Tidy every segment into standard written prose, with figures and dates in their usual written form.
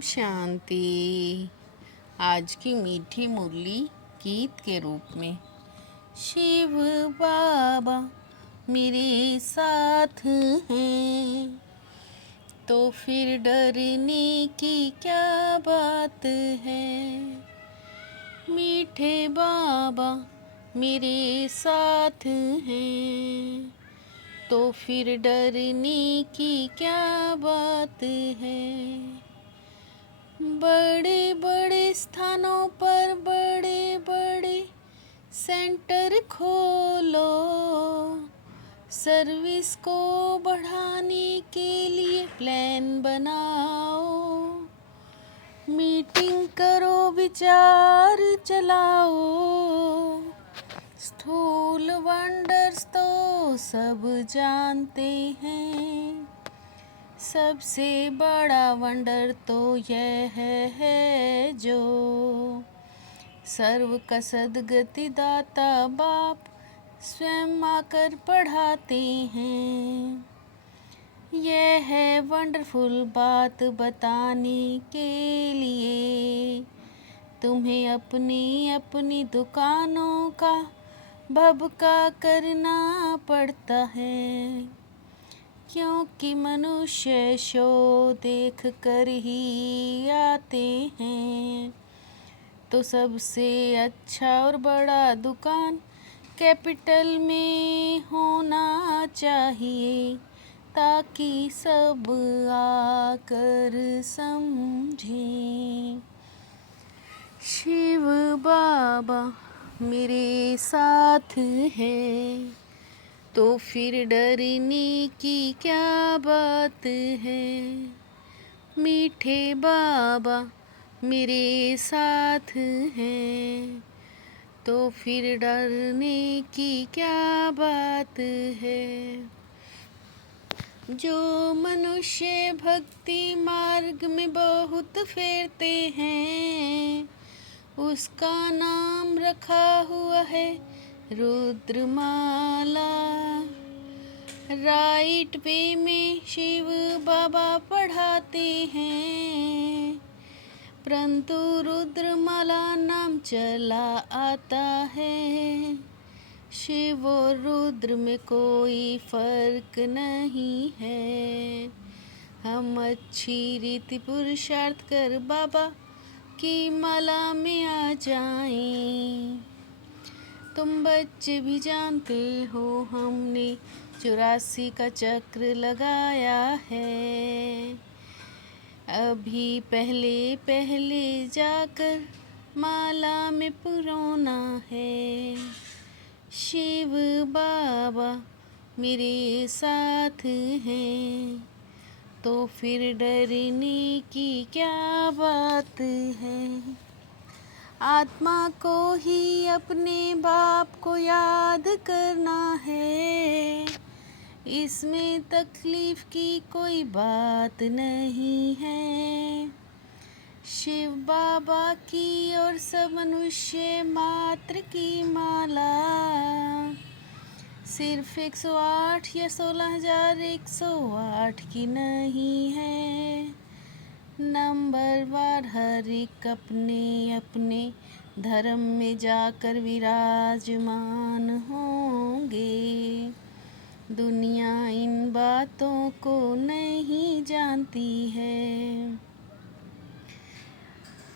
शांति। आज की मीठी मुरली गीत के रूप में। शिव बाबा मेरे साथ हैं तो फिर डरने की क्या बात है। मीठे बाबा मेरे साथ हैं तो फिर डरने की क्या बात है। बड़े बड़े स्थानों पर बड़े बड़े सेंटर खोलो, सर्विस को बढ़ाने के लिए प्लान बनाओ, मीटिंग करो विचार चलाओ। स्थूल वंडर्स तो सब जानते हैं, सबसे बड़ा वंडर तो यह है जो सर्व का सद्गति दाता बाप स्वयं आकर पढ़ाते हैं। यह है वंडरफुल बात बताने के लिए तुम्हें अपनी अपनी दुकानों का भभका करना पड़ता है, क्योंकि मनुष्य शो देख कर ही आते हैं। तो सबसे अच्छा और बड़ा दुकान कैपिटल में होना चाहिए, ताकि सब आकर समझें। शिव बाबा मेरे साथ हैं तो फिर डरने की क्या बात है। मीठे बाबा मेरे साथ हैं तो फिर डरने की क्या बात है। जो मनुष्य भक्ति मार्ग में बहुत फेरते हैं, उसका नाम रखा हुआ है रुद्रमाला। राइट वे में शिव बाबा पढ़ाते हैं, परंतु रुद्रमाला नाम चला आता है। शिव और रुद्र में कोई फर्क नहीं है। हम अच्छी रीति पुरुषार्थ कर बाबा की माला में आ जाएं। तुम बच्चे भी जानते हो हमने 84 का चक्र लगाया है। अभी पहले पहले जाकर माला में पुरोना है। शिव बाबा मेरे साथ हैं तो फिर डरने की क्या बात है। आत्मा को ही अपने बाप को याद करना है, इसमें तकलीफ की कोई बात नहीं है। शिव बाबा की और सब मनुष्य मात्र की माला सिर्फ 108 या 16,108 की नहीं है। नंबर वार हर एक अपने अपने धर्म में जाकर विराजमान होंगे। दुनिया इन बातों को नहीं जानती है।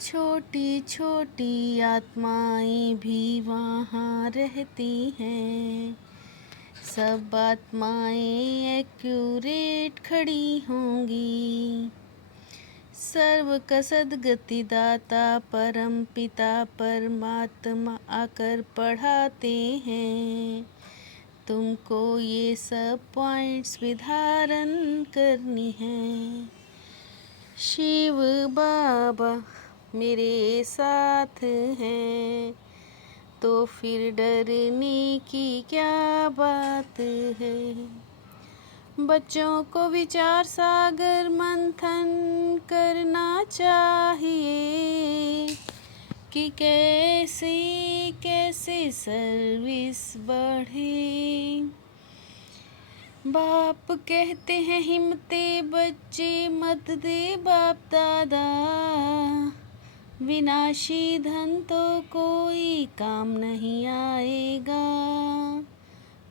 छोटी छोटी आत्माएं भी वहाँ रहती हैं। सब आत्माएं एक्यूरेट खड़ी होंगी। सर्व का सद्गति दाता परम पिता परमात्मा आकर पढ़ाते हैं। तुमको ये सब पॉइंट्स भी धारण करनी है। शिव बाबा मेरे साथ हैं तो फिर डरने की क्या बात है। बच्चों को विचार सागर मंथन करना चाहिए कि कैसे कैसे सर्विस बढ़े। बाप कहते हैं हिम्मते बच्चे मत दे बाप दादा, विनाशी धन तो कोई काम नहीं आएगा।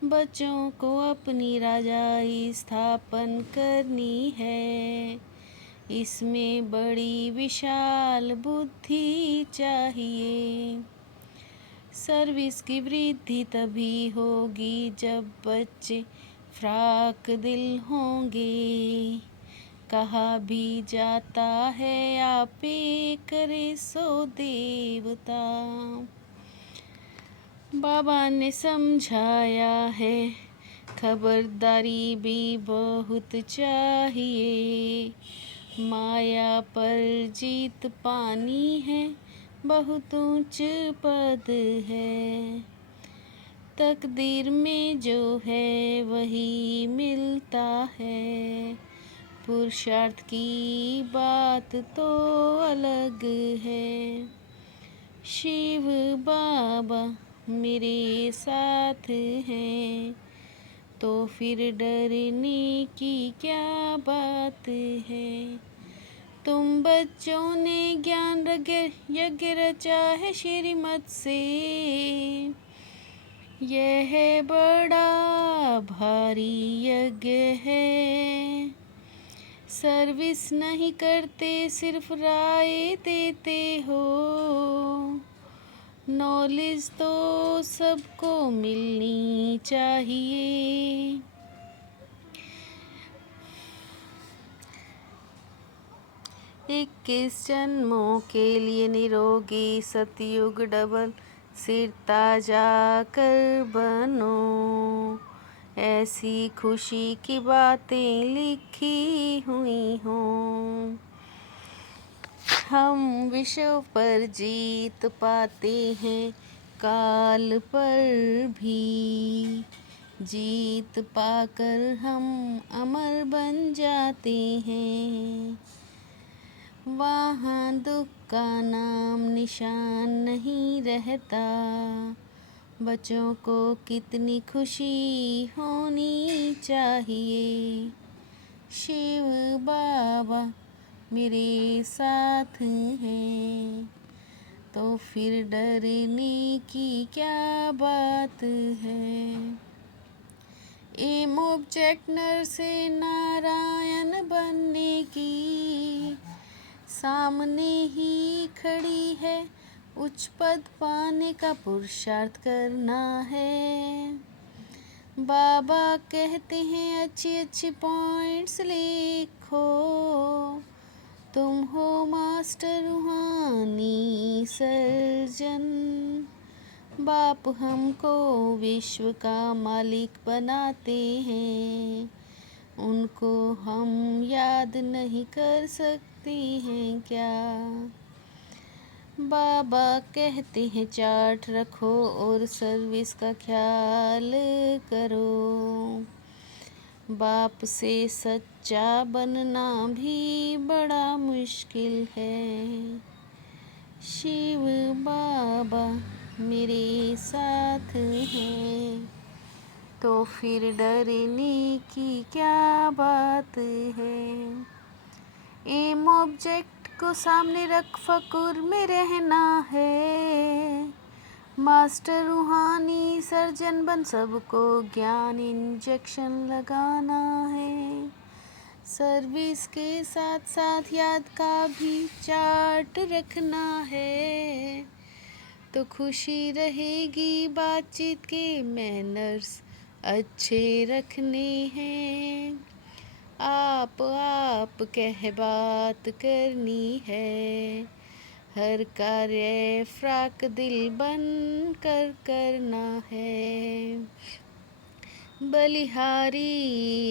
बच्चों को अपनी राजाई स्थापन करनी है, इसमें बड़ी विशाल बुद्धि चाहिए। सर्विस की वृद्धि तभी होगी जब बच्चे फ्राक दिल होंगे। कहा भी जाता है आपे करे सो देवता। बाबा ने समझाया है खबरदारी भी बहुत चाहिए। माया पर जीत पानी है, बहुत ऊंच पद है। तकदीर में जो है वही मिलता है, पुरुषार्थ की बात तो अलग है। शिव बाबा मेरे साथ हैं, तो फिर डरने की क्या बात है। तुम बच्चों ने ज्ञान यज्ञ रचा है श्रीमत से, यह बड़ा भारी यज्ञ है। सर्विस नहीं करते सिर्फ राय देते हो, नॉलेज तो सबको मिलनी चाहिए। 21 जन्मों के लिए निरोगी सतयुग डबल सिर ताजा कर बनो। ऐसी खुशी की बातें लिखी हुई हों, हम विश्व पर जीत पाते हैं, काल पर भी जीत पाकर हम अमर बन जाते हैं। वहाँ दुख का नाम निशान नहीं रहता, बच्चों को कितनी खुशी होनी चाहिए। शिव बाबा मेरे साथ हैं, तो फिर डरने की क्या बात है। एम ऑब्जेक्ट नर से नारायण बनने की, सामने ही खड़ी है उच्च पद पाने का पुरुषार्थ करना है। बाबा कहते हैं अच्छी अच्छी पॉइंट्स लिखो, तुम हो मास्टर रूहानी सर्जन। बाप हमको विश्व का मालिक बनाते हैं, उनको हम याद नहीं कर सकते हैं क्या। बाबा कहते हैं चार्ट रखो और सर्विस का ख्याल करो। बाप से सच्चा बनना भी बड़ा मुश्किल है। शिव बाबा मेरे साथ हैं, तो फिर डरने की क्या बात है। एम ऑब्जेक्ट को सामने रख फकुर में रहना है, मास्टर रूहानी सर्जन बन सबको ज्ञान इंजेक्शन लगाना है। सर्विस के साथ साथ याद का भी चार्ट रखना है, तो खुशी रहेगी। बातचीत के मैनर्स अच्छे रखने हैं, आप कह बात करनी है। हर कार्य फ्राक दिल बन कर करना है। बलिहारी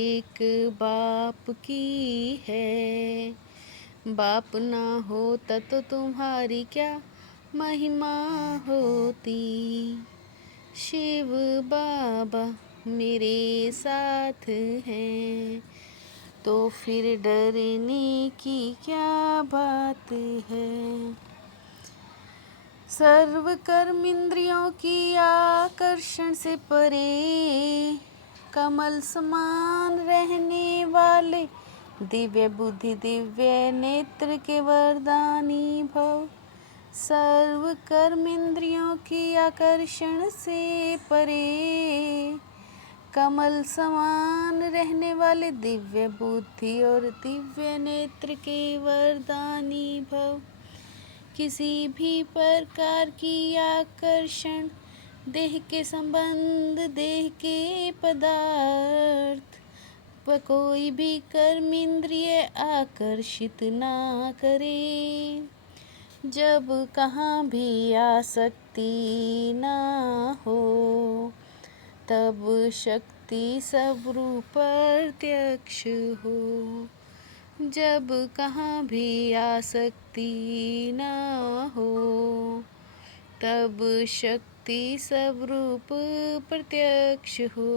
एक बाप की है, बाप ना होता तो तुम्हारी क्या महिमा होती। शिव बाबा मेरे साथ हैं, तो फिर डरने की क्या बात है। सर्व कर्म इंद्रियों की आकर्षण से परे, कमल समान रहने वाले, दिव्य बुद्धि दिव्य नेत्र के वरदानी भव। सर्व कर्म इंद्रियों की आकर्षण से परे, कमल समान रहने वाले, दिव्य बुद्धि और दिव्य नेत्र के वरदानी भव। किसी भी प्रकार की आकर्षण, देह के संबंध, देह के पदार्थ पर कोई भी कर्म इंद्रिय आकर्षित ना करे। जब कहाँ भी आसक्ति ना हो, तब शक्ति स्वरूप प्रत्यक्ष हो। जब कहाँ भी आसक्ति ना हो, तब शक्ति स्वरूप प्रत्यक्ष हो।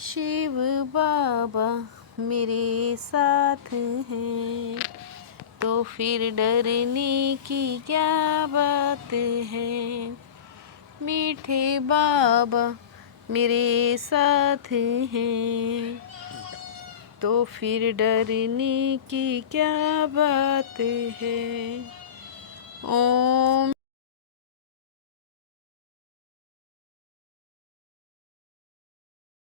शिव बाबा मेरे साथ हैं, तो फिर डरने की क्या बात है। मीठे बाबा मेरे साथ हैं, तो फिर डरने की क्या बात है। ओम